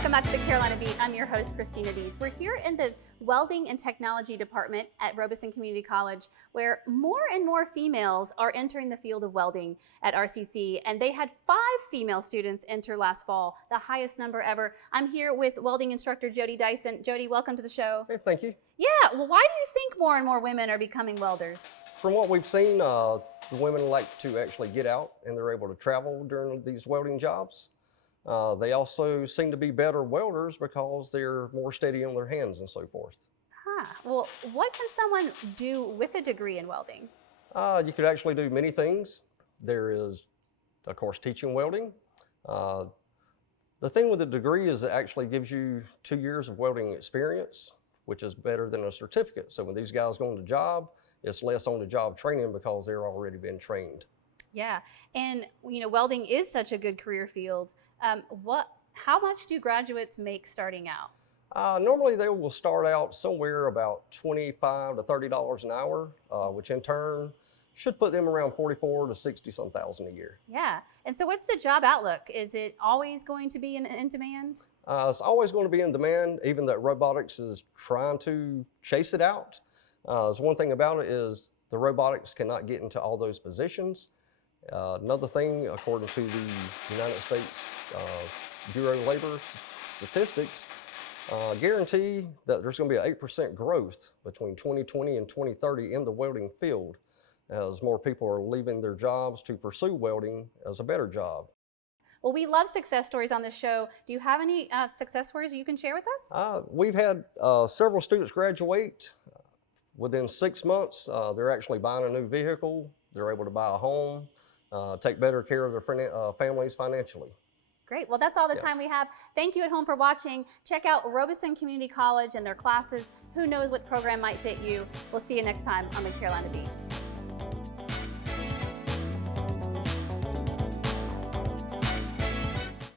Welcome back to the Carolina Beat. I'm your host, Christina Dees. We're here in the Welding and Technology Department at Robeson Community College, where more and more females are entering the field of welding at RCC, and they had 5 female students enter last fall, the highest number ever. I'm here with welding instructor Jody Dyson. Jody, welcome to the show. Hey, thank you. Yeah, well, why do you think more and more women are becoming welders? From what we've seen, the women like to actually get out and they're able to travel during these welding jobs. They also seem to be better welders because they're more steady on their hands and so forth. Well, what can someone do with a degree in welding? You could actually do many things. There is, of course, teaching welding. The thing with a degree is it actually gives you 2 years of welding experience, which is better than a certificate. So when these guys go on the job, it's less on the job training because they're already been trained. Yeah, and welding is such a good career field. How much do graduates make starting out? Normally they will start out somewhere about $25 to $30 an hour, which in turn should put them around 44 to 60 some thousand a year. Yeah, and so what's the job outlook? Is it always going to be in demand? It's always going to be in demand, even though robotics is trying to chase it out. So one thing about it is the robotics cannot get into all those positions. Another thing, according to the United States Bureau of Labor Statistics, guarantee that there's going to be an 8% growth between 2020 and 2030 in the welding field as more people are leaving their jobs to pursue welding as a better job. Well, we love success stories on this show. Do you have any success stories you can share with us? We've had several students graduate. Within 6 months, they're actually buying a new vehicle. They're able to buy a home, take better care of their families financially. Great. Well, that's all the time we have. Thank you at home for watching. Check out Robeson Community College and their classes. Who knows what program might fit you. We'll see you next time on the Carolina Beat.